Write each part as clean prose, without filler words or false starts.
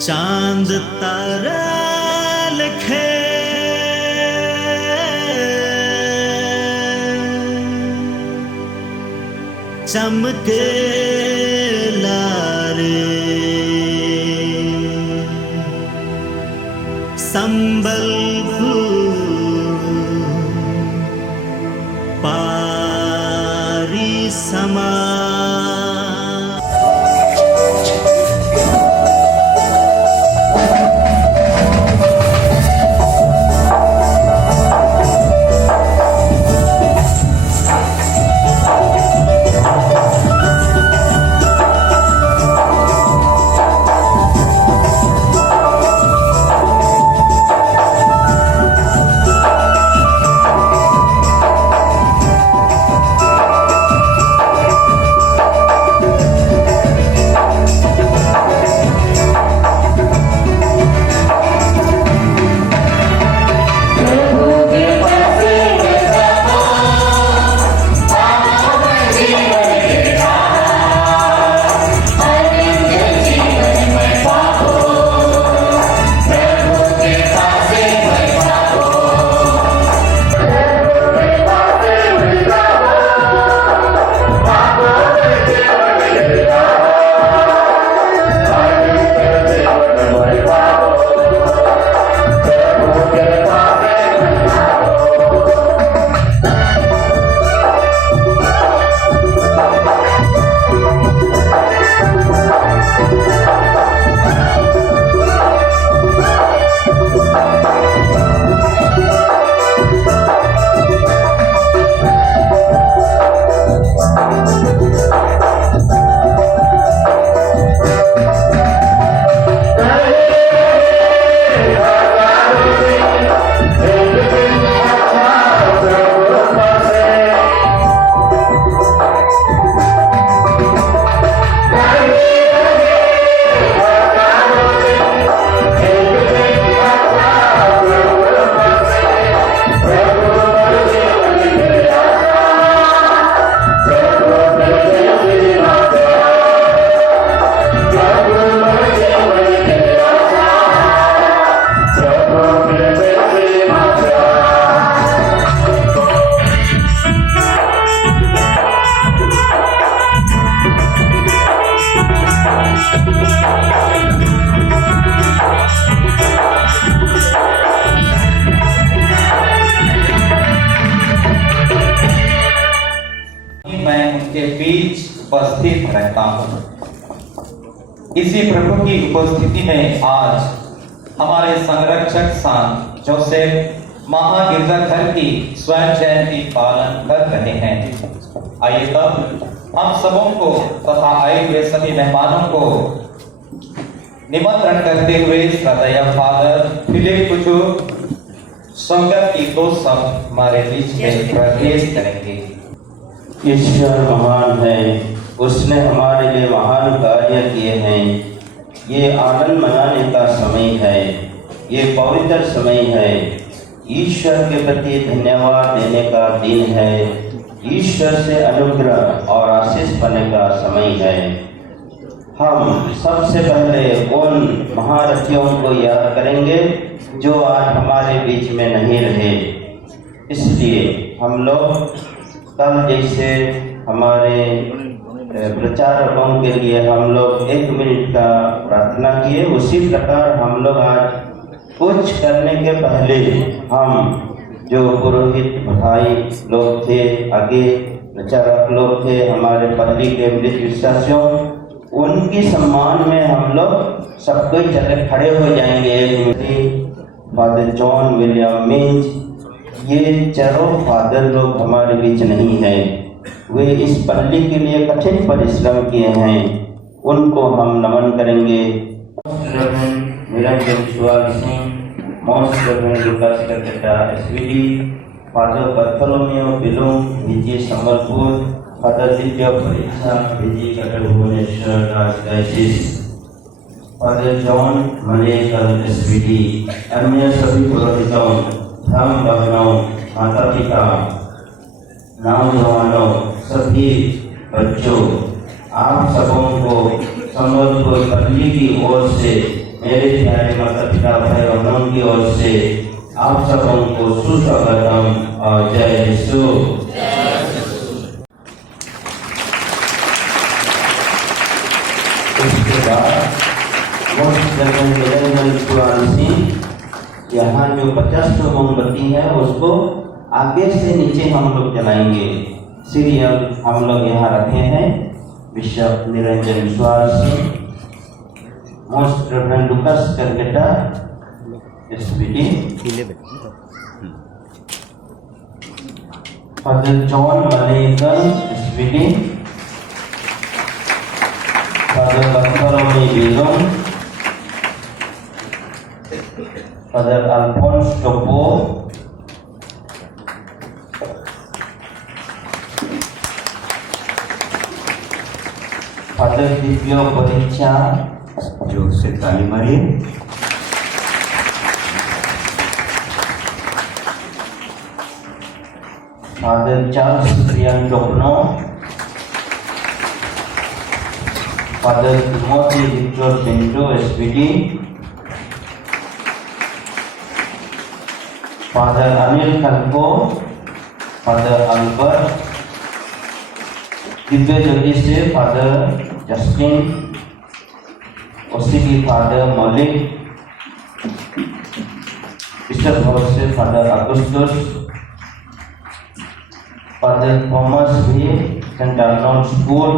चांद तारा लिखे चमके लारे संबलपुर पारी समा के बीच उपस्थित रहता हूँ। इसी प्रभु की उपस्थिति में आज हमारे संरक्षक संत जोसेफ महागिरजाघर की स्वयं जयंती पालन कर रहे हैं। आइए तब हम सबों को तथा आए हुए सभी मेहमानों को निमंत्रण करते हुए श्रद्धेय फादर फिलिप कुचू संगत की दो शब्द हमारे बीच में प्रवेश करेंगे। ईश्वर महान है, उसने हमारे लिए महान कार्य किए हैं। ये आनंद मनाने का समय है, ये पवित्र समय है। ईश्वर के प्रति धन्यवाद देने का दिन है। ईश्वर से अनुग्रह और आशीष पाने का समय है। हम सबसे पहले उन महारथियों को याद करेंगे जो आज हमारे बीच में नहीं रहे। इसलिए हम लोग कल जैसे हमारे प्रचारकों के लिए हम लोग 1 मिनट का प्रार्थना किए, उसी प्रकार हम लोग आज कुछ करने के पहले हम जो पुरोहित भाई लोग थे, आगे प्रचारक लोग थे, हमारे पल्ली के मृत विश्वासियों, उनकी सम्मान में हम लोग सब कोई चले खड़े हो जाएंगे। फादर जॉन विलियम मिंज, ये चारों फादर लोग हमारे बीच नहीं है। वे इस पल्ली के लिए कठिन परिश्रम किए हैं, उनको हम नमन करेंगे। Niranjan Shival Singh, most reverend Lucas Kerketta SVD, father Bartholomew Bilung Vijay Sambalpur, father Divya परीक्षा Vijay Cuttack Bhubaneswar archdiocese, father John Malekal SVD, अन्य सभी पुरोहितों, धर्म बहनों, माता पिता, नौजवानों, सभी बच्चों, आप सबों को संबलपुर पल्ली की ओर से मेरे प्यारे माता पिता भाई बहनों की ओर से आप सबों को सुस्वागतम और जय यीशु। उसके बाद यहाँ जो 50 मोमबत्ती है उसको आगे से नीचे हम लोग जलाएंगे। सीरियल हम लोग यहाँ रखे हैं। Bishop Niranjan Vishwas Singh, most reverend Lucas Kerketta SPD, father John Malekar SPD, father Bartholomew Begum, father Alphonse Toppo, father Divya परीक्षा जो से ताली मारिए, father Charles Priyan Topno, father Timothy Victor Pinto SPD, father Anil खलको, फादर अल्बर्ट, दिव्य ज्योति से father Justin, OCD father Maulik, bishop house से फादर अगुस्तस, फादर थॉमस भी saint Arnold school,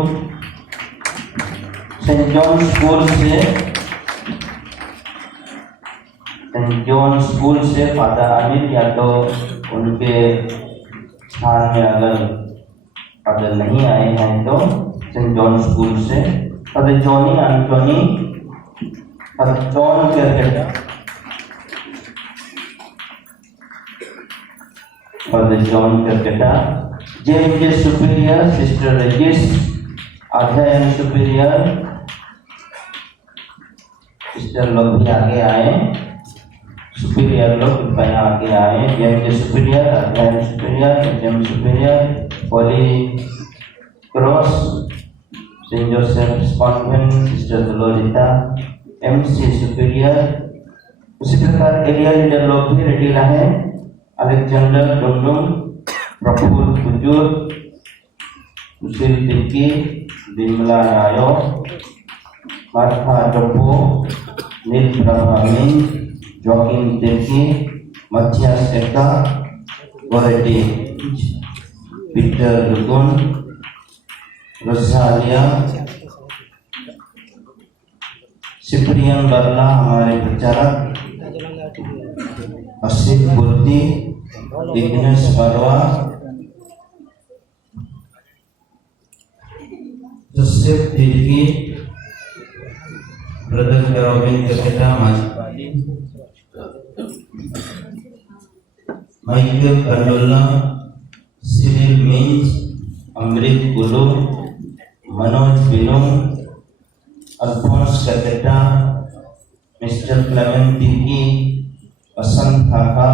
saint John school से फादर अनिल यादव, उनके स्थान में अगर फादर नहीं आए हैं तो सेंट जॉन स्कूल से father Johnny Antony, father John Kerketta, father John Kerketta, JMJ superior sister Regis, अध्ययन सुपीरियर सिस्टर लोग भी आगे आए, सुपीरियर लोग कृपया आगे आए। जेएमजे सुपीरियर, अध्ययन superior, HM superior, holy cross, saint Joseph convent sister Loretta, MC superior. उसी प्रकार एरिया लीडर लोग भी रेडी रहे। Alexander Dungdung, Praful Kujur, Sushil Tirkey, Bimla Rayo, Martha Dabbo, Neel Prabha Meen, Joachim Tirkey, Mathias Ekka, Goretti Victor Lugun, Rosalia, Cyprian Barla हमारे प्रचारक, Asit Burdi, Ignace Barwa, Joseph Tirkey, brother गरोबिन कपेटा Majpali, Michael Kandola, Cyril Minj, Amrit Gulu, Manoj Binu, Alphons कपेटा, mister Clement Tirkey, वसंत थाका,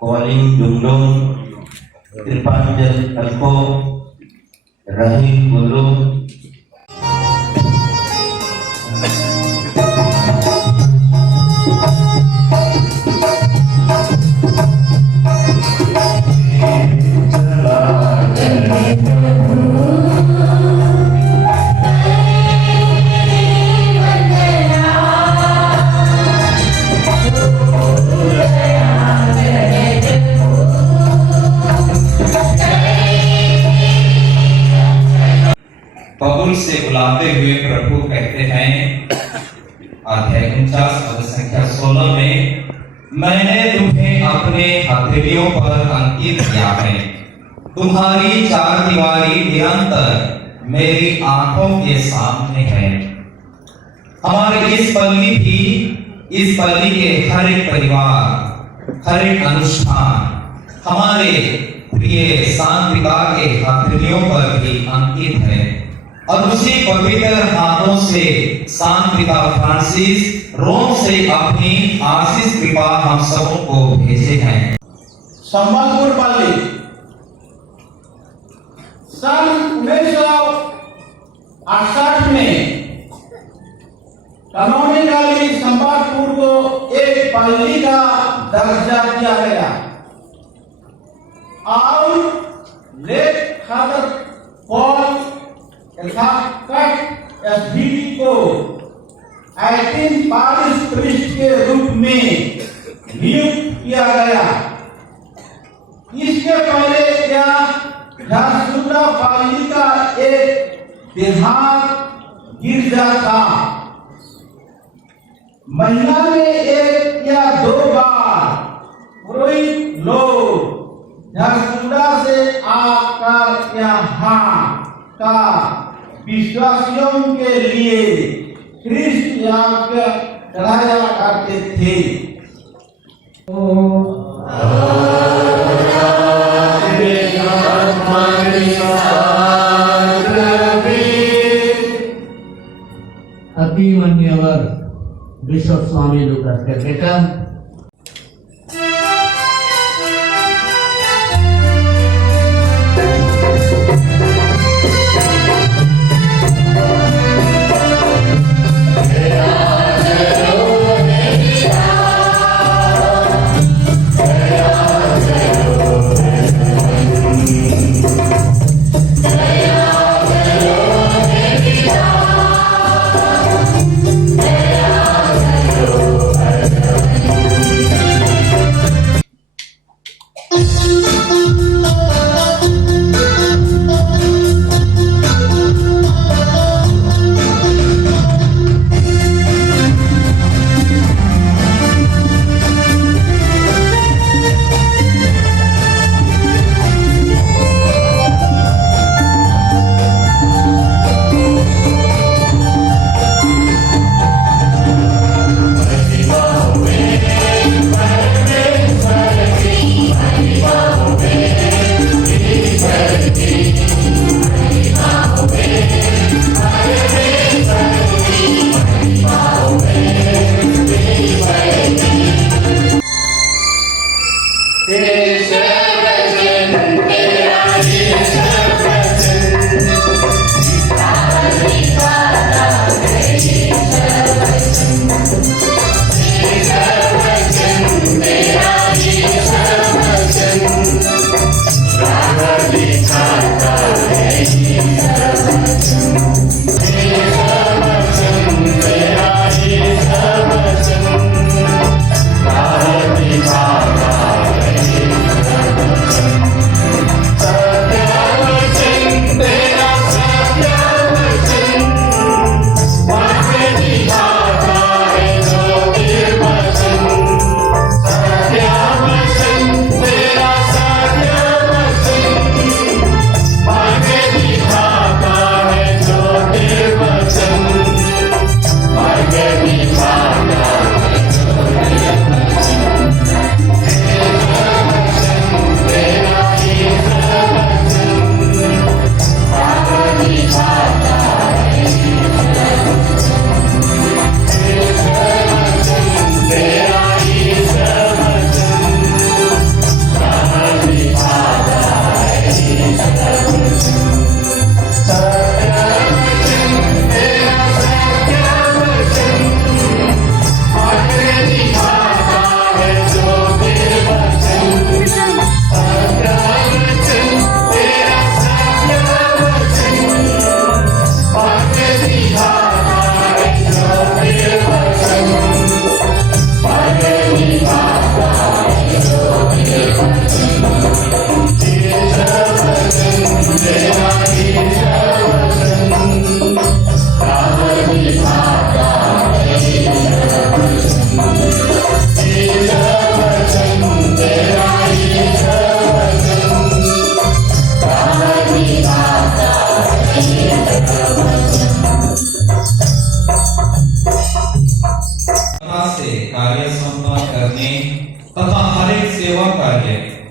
कॉलिन डुंडुम, कृपांजल अलको, राहिल गुलू, बबुल से बुलाते हुए प्रभु कहते हैं, अध्याय 49 पद संख्या 16 में, मैंने तुम्हें अपने हथेलियों पर अंकित किया है। तुम्हारी चार दीवारी निरंतर मेरी आंखों के सामने है। हमारे इस पल्ली के हर एक परिवार, हर एक अनुष्ठान हमारे प्रिय शांत पिता के हथेलियों पर भी अंकित है। और उसी पवित्र हाथों से शांत पिता फ्रांसिस रोम से अपनी आशीष कृपा हम सबों को भेजे हैं। संबलपुर पल्ली सन 1968 में कानूनिकली संबलपुर को एक पाली का दर्जा दिया गया और लेट फादर पॉल कट एसबीडी को 18 पारिश प्रिस्ट के रूप में नियुक्त किया गया। इसके पहले यह झारसुगुड़ा पाली का एक देहात गिरजा था। महीना में एक या दो बार पुरोहित लोग झारसुगुड़ा से आकर यहाँ का विश्वासियों के लिए ख्रिस्त याग चढ़ाया करते थे। अति मान्यवर बिशप स्वामी लुकास कैथेड्रल,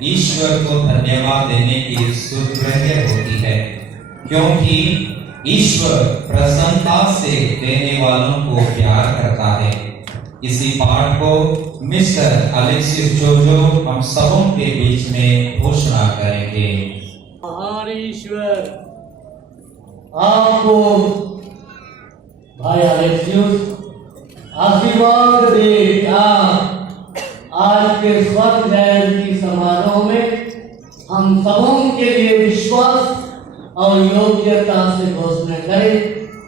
ईश्वर को धन्यवाद देने की सुग्रह होती है, क्योंकि ईश्वर प्रसन्नता से देने वालों को प्यार करता है। इसी पाठ को मिस्टर अलेक्सिस जोजो हम सबों के बीच में घोषणा करेंगे। महान ईश्वर, आपको भाई अलेक्सियस आशीर्वाद दे आप आज के स्वर्ण जयंती समारोह में हम सबों के लिए विश्वास और योग्यता से घोषणा करें।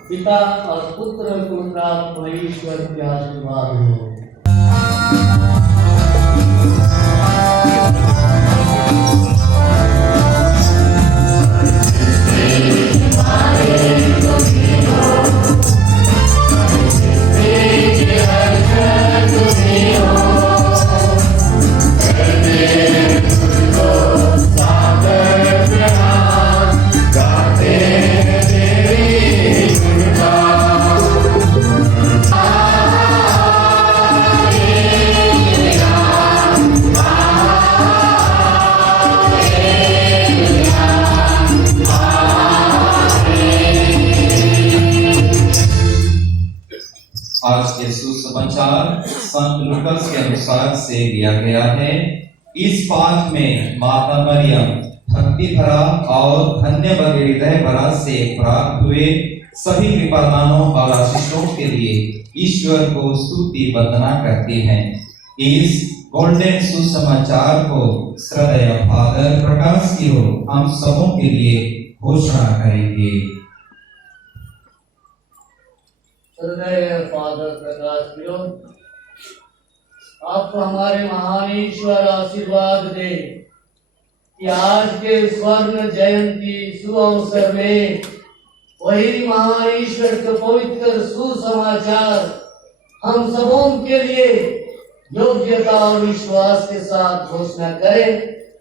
पिता और पुत्र पुत्र ईश्वर के आशीर्वाद हो। आज के सुसमाचार संत लूकास के अनुसार से लिया गया है। इस पाठ में माता मरियम भक्ति भरा और धन्य भरे हृदय भरा से प्राप्त हुए सभी कृपादानों और आशीषों के लिए ईश्वर को स्तुति वंदना करती हैं। इस गोल्डन सुसमाचार को श्रद्धेय फादर प्रकाश की ओर हम सबों के लिए घोषणा करेंगे। हृदय फादर प्रकाश पियो, आपको हमारे महान ईश्वर आशीर्वाद दे कि आज के स्वर्ण जयंती शुभ अवसर में वही महान ईश्वर के पवित्र सुसमाचार हम सबों के लिए योग्यता और विश्वास के साथ घोषणा करें।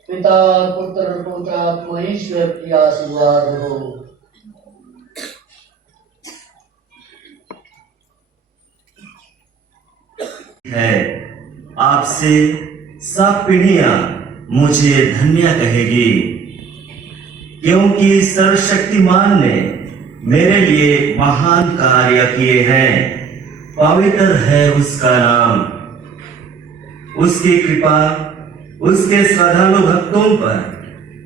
पिता और पुत्र पुत्र आत्मा ईश्वर की आशीर्वाद हो। है आपसे सब पीढ़ियां मुझे धन्य कहेगी, क्योंकि सर्वशक्तिमान ने मेरे लिए महान कार्य किए हैं। पवित्र है उसका नाम, उसकी कृपा उसके श्रद्धालु भक्तों पर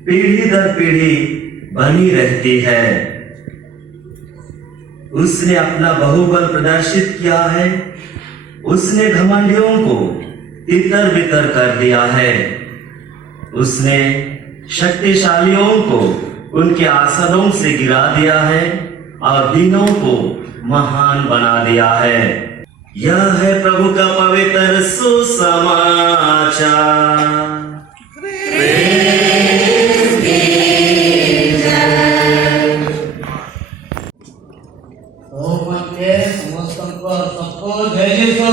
पीढ़ी दर पीढ़ी बनी रहती है। उसने अपना बहुबल प्रदर्शित किया है, उसने घमंडियों को तितर बितर कर दिया है, उसने शक्तिशालियों को उनके आसनों से गिरा दिया है और दीनों को महान बना दिया है। यह है प्रभु का पवित्र सुसमाचार। सबको जय यीशु।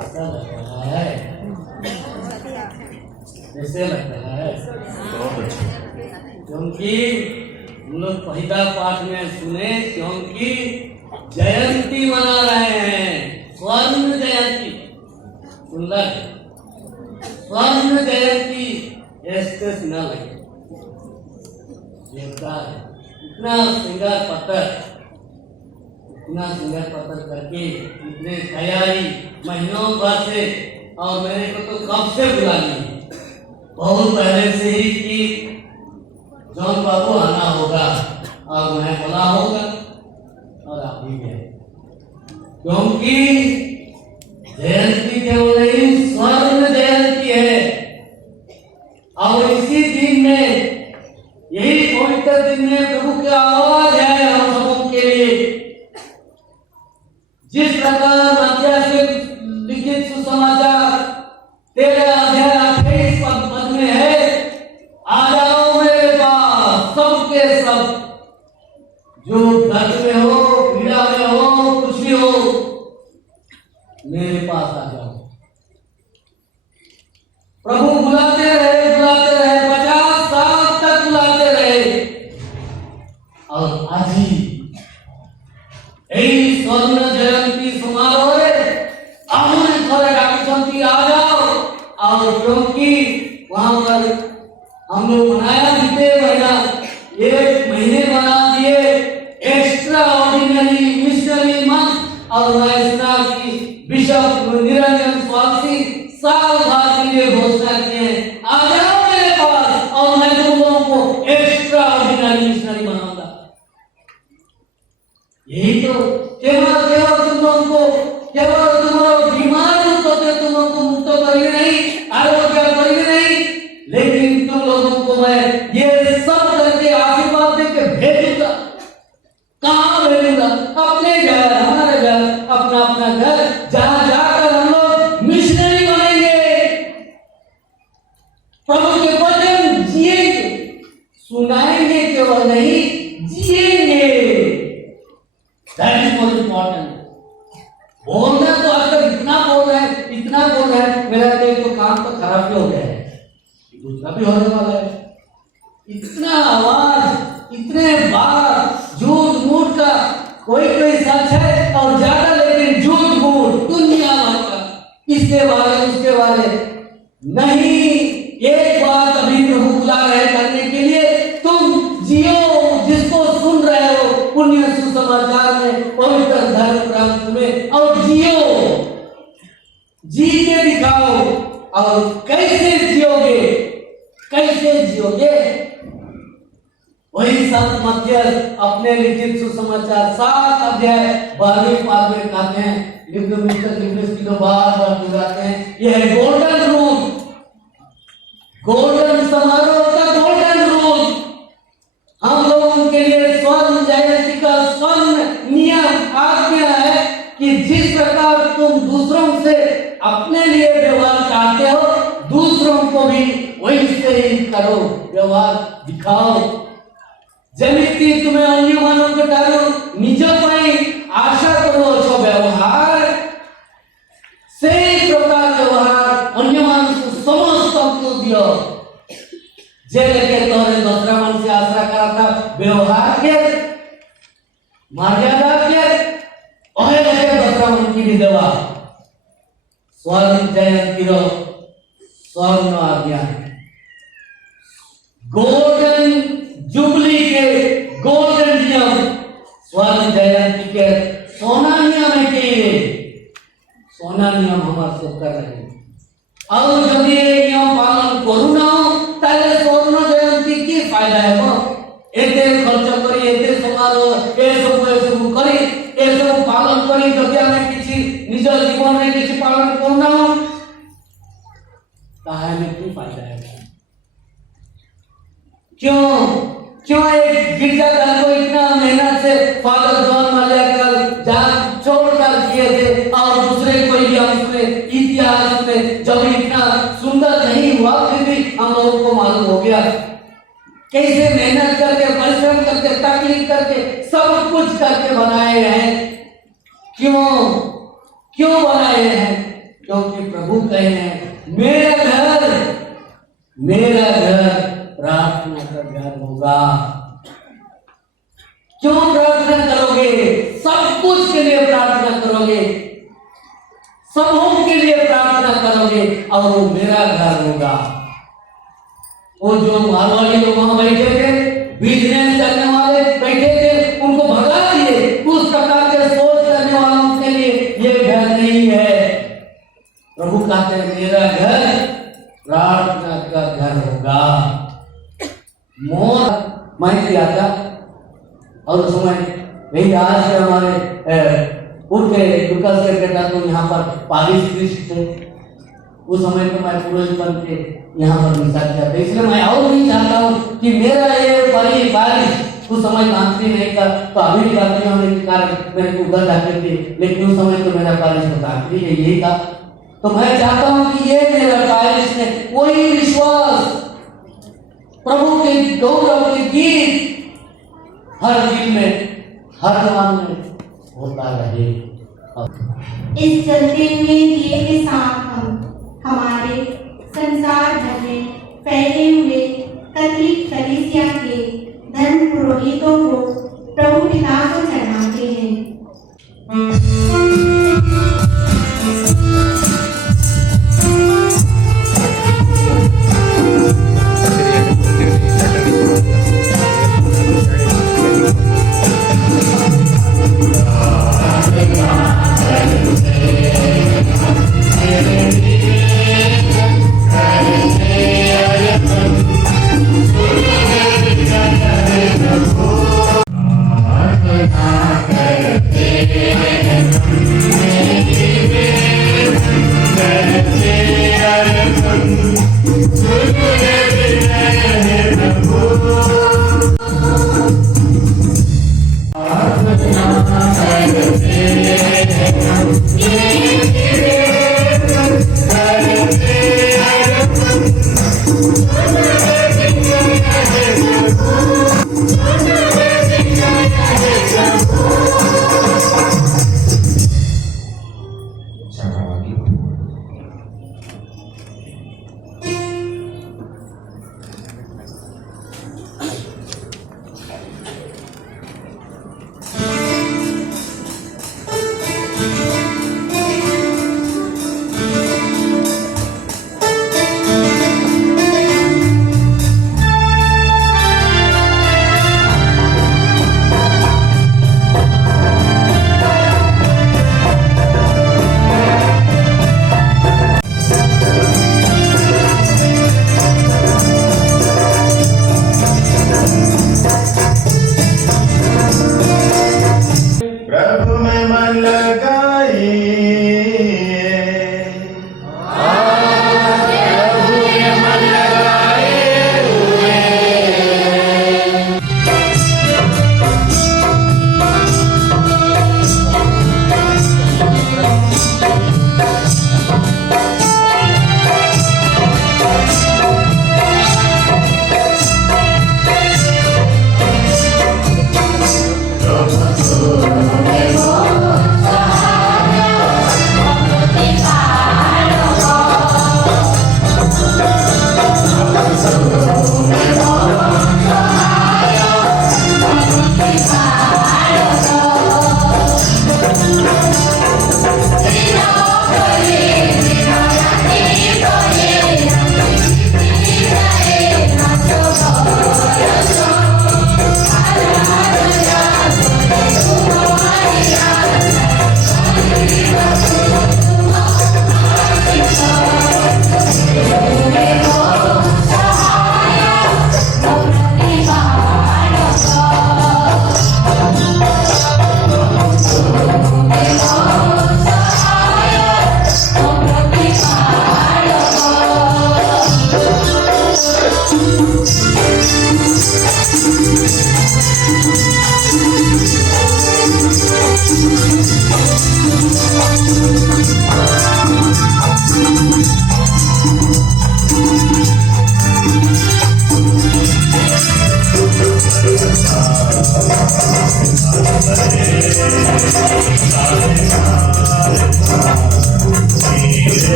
ऐसा लग रहा है, कैसे लग रहा है? क्योंकि हम लोग पहिला पाठ में सुने, क्योंकि जयंती मना रहे हैं, स्वर्ण जयंती। सुंदर स्वर्ण जयंती, ऐसे न लगे देवता है। इतना श्रृंगार पत्थर करके इतने तैयारी महीनों भर से, और मेरे को तो कब से बुला ली, बहुत पहले से ही कि जॉन बाबू आना होगा और मैं बोला होगा और आप ही गए, क्योंकि जयंती केवल नहीं स्वर्ण जयंती है। और इसी दिन में, यही पवित्र दिन में प्रभु की आवाज है हम सबों के लिए। जिस प्रकार मत्ती से लिखित सुसमाचार 13 अध्याय 28 पद में है, आ जाओ मेरे पास सबके सब, जो दर्द में हो, पीड़ा में हो, कुछ भी हो, मेरे पास आ जाओ। प्रभु बुलाते रहे 50 साल तक बुलाते रहे, और आज ही यही स्वर्ण जयंती समारोह है। आ जाओ, और क्योंकि वहां पर हम लोग मनाया बीते महीना, 1 महीने बना दिए एक्स्ट्रा ऑर्डिनरी मिशनरी मंथ, और मैं सुना कि बिशप निरंजन स्वामी साल भर के लिए घोषणा किए, आ जाओ मेरे पास और मैं तुम लोगों को एक्स्ट्रा ऑर्डिनरी मिशनरी बनाऊंगा। यही तो केवल केवल तुम लोगों को केवल तुम्हारा बीमार होते तुम लोगों को मुक्त करेंगे नहीं, आरोग्य करेंगे नहीं, लेकिन तुम लोगों को मैं ये सब करके आशीर्वाद देके भेजूंगा। कहाँ भेजूंगा? अपने घर, हमारे घर, अपना अपना घर, जहां जाकर हम लोग मिशनरी बनेंगे, प्रभु के वचन जिएंगे, सुनाएंगे केवल नहीं, जिएंगे। That is most important. बोलना तो आजकल इतना बोल रहे हैं, इतना बोल रहे हैं, मेरा तो काम तो खराब भी हो गया है, दूसरा भी होने वाला है। इतना आवाज, इतने बात, झूठ मूठ का, कोई कोई सच है और ज्यादा, लेकिन झूठ मूठ दुनिया भर का, इसके बारे उसके बारे नहीं। एक बात अभी प्रभु बुला रहे करने के लिए, तुम जियो, जिसको सुन रहे हो पुण्य सुसमाचार में, पवित्र धर्म ग्रंथ में, और जियो, जी के दिखाओ। और कैसे जियोगे? कैसे जियोगे? वही सब मध्य अपने लिखित सुसमाचार 7 अध्याय 12वें पाद में कहते हैं, की तो बार बार बुलाते हैं, यह है गोल्डन रूल, गोल्डन समारोह का गोल्डन रूल। हम लोग उनके लिए स्वर्ण जयंती का स्वर्ण नियम आज्ञा है कि जिस प्रकार तुम दूसरों से अपने लिए व्यवहार चाहते हो, दूसरों को भी वैसे ही करो, व्यवहार दिखाओ। ଯେମିତି ତୁମେ ଅନ୍ୟମାନଙ୍କ ଠାରୁ ନିଜ ପାଇଁ ଆଶା କରୁଅଛ ବ୍ୟବହାର, ସେଇ ପ୍ରକାର ବ୍ୟବହାର ଅନ୍ୟମାନଙ୍କୁ ସମସ୍ତଙ୍କୁ ଦିଅ। ଯେଲେକେ ତୋରେ ଦଶରା ମାନସି ଆଶା କରାता व्यवहार के मर्यादा के ओहे लेके दशरा मनकी भी देवा। स्वर्ण जयंतीर स्वर्ण आज्ञा, गोल्डन जुबली के गोल्डन नियम, स्वर्ण जयंती के सोना नियम है कि सोना नियम हमारे सब कर रहे हैं। और जब ये नियम पालन करू ना ताले स्वर्ण जयंती की फायदा है? एते खर्च करी, एते समारोह, ए सब करी, ए सब पालन करी, जब हमें किसी निज जीवन में किसी पालन करू ना ताहे की फायदा है? क्यों एक गिरजाघर को इतना मेहनत से फादर जॉन मालेकर जान छोड़कर किए थे, और दूसरे कोई भी हम उसमें इतिहास में जब इतना सुंदर नहीं हुआ, फिर भी हम लोगों को मालूम हो गया कैसे मेहनत करके, परिश्रम करके, तकलीफ करके, सब कुछ करके बनाए हैं। क्यों बनाए हैं? क्योंकि प्रभु कहे हैं मेरा घर प्रार्थना का घर होगा। क्यों प्रार्थना करोगे? सब कुछ के लिए प्रार्थना करोगे, सबों के लिए प्रार्थना करोगे, और वो मेरा घर होगा। वो जो मारवाड़ी लोग वहां बैठे थे, बिजनेस करने वाले बैठे थे, उनको भगा दिए। उस प्रकार के सोच करने वालों के लिए ये घर नहीं है। प्रभु कहते हैं मेरा घर प्रार्थना का घर होगा। मोर मैं किया था, और उस समय यही आज से हमारे उठ के लुकास के बेटा तो यहाँ पर पारिश कृष्ण थे। उस समय तो मैं पुरोहित बन के यहाँ पर मिसा किया था, इसलिए मैं और नहीं चाहता हूँ कि मेरा ये बड़ी बारिश उस समय भांति नहीं था, तो अभी भी बात होने के कारण मेरे को उधर जाते थे, लेकिन उस समय तो मेरा बारिश होता यही था। तो मैं चाहता हूँ कि ये मेरा बारिश ने वही विश्वास, प्रभु के गौरव के गीत हर दिल में, हर जवान में होता रहे। इस चलते हुए दिए के साथ हम हमारे संसार भर में फैले हुए कैथोलिक कलीसिया के धर्म पुरोहितों को प्रभु पिता को चढ़ाते हैं। Amen.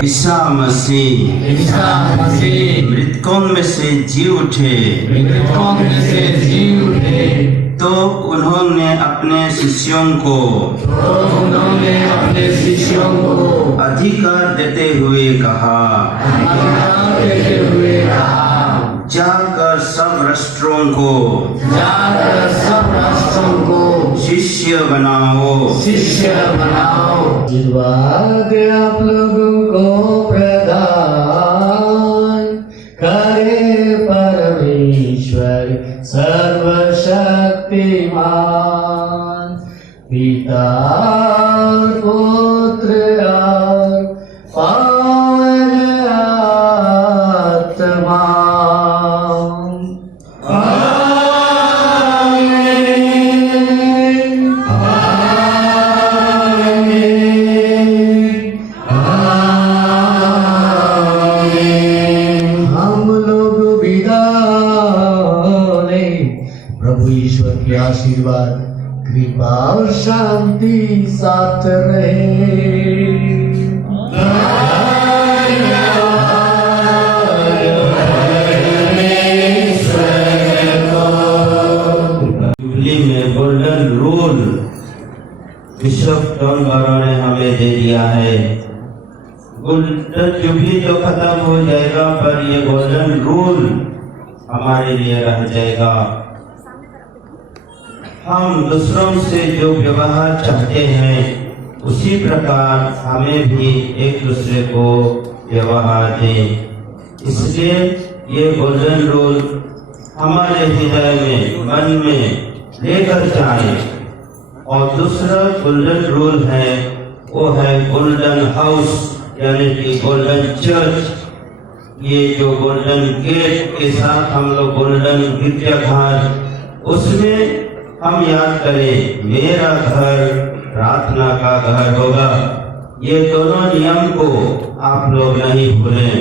ईसा मसीह मृतकों में से जी उठे तो उन्होंने अपने शिष्यों को अधिकार देते हुए कहा, जाकर सब राष्ट्रों को शिष्य बनाओ। आशीर्वाद आप लोगों को प्रदान करे परमेश्वर सर्वशक्तिमान, पिता पुत्र और पवित्र आत्मा। आशीर्वाद कृपा और शांति साथ जुबली में गोल्डन रूल बिशप टॉन बारा ने हमें दे दिया है। गोल्डन जुबली तो खत्म हो जाएगा पर ये गोल्डन रूल हमारे लिए रह जाएगा। हम दूसरों से जो व्यवहार चाहते हैं उसी प्रकार हमें भी एक दूसरे को व्यवहार दें। इसलिए ये गोल्डन रूल हमारे हृदय में मन में लेकर जाएं। और दूसरा गोल्डन रूल है वो है गोल्डन हाउस यानी कि गोल्डन चर्च। ये जो गोल्डन गेट के साथ हम लोग गोल्डन गिरजाघर, उसमें हम याद करें मेरा घर प्रार्थना का घर होगा। ये दोनों नियम को आप लोग नहीं भूलें।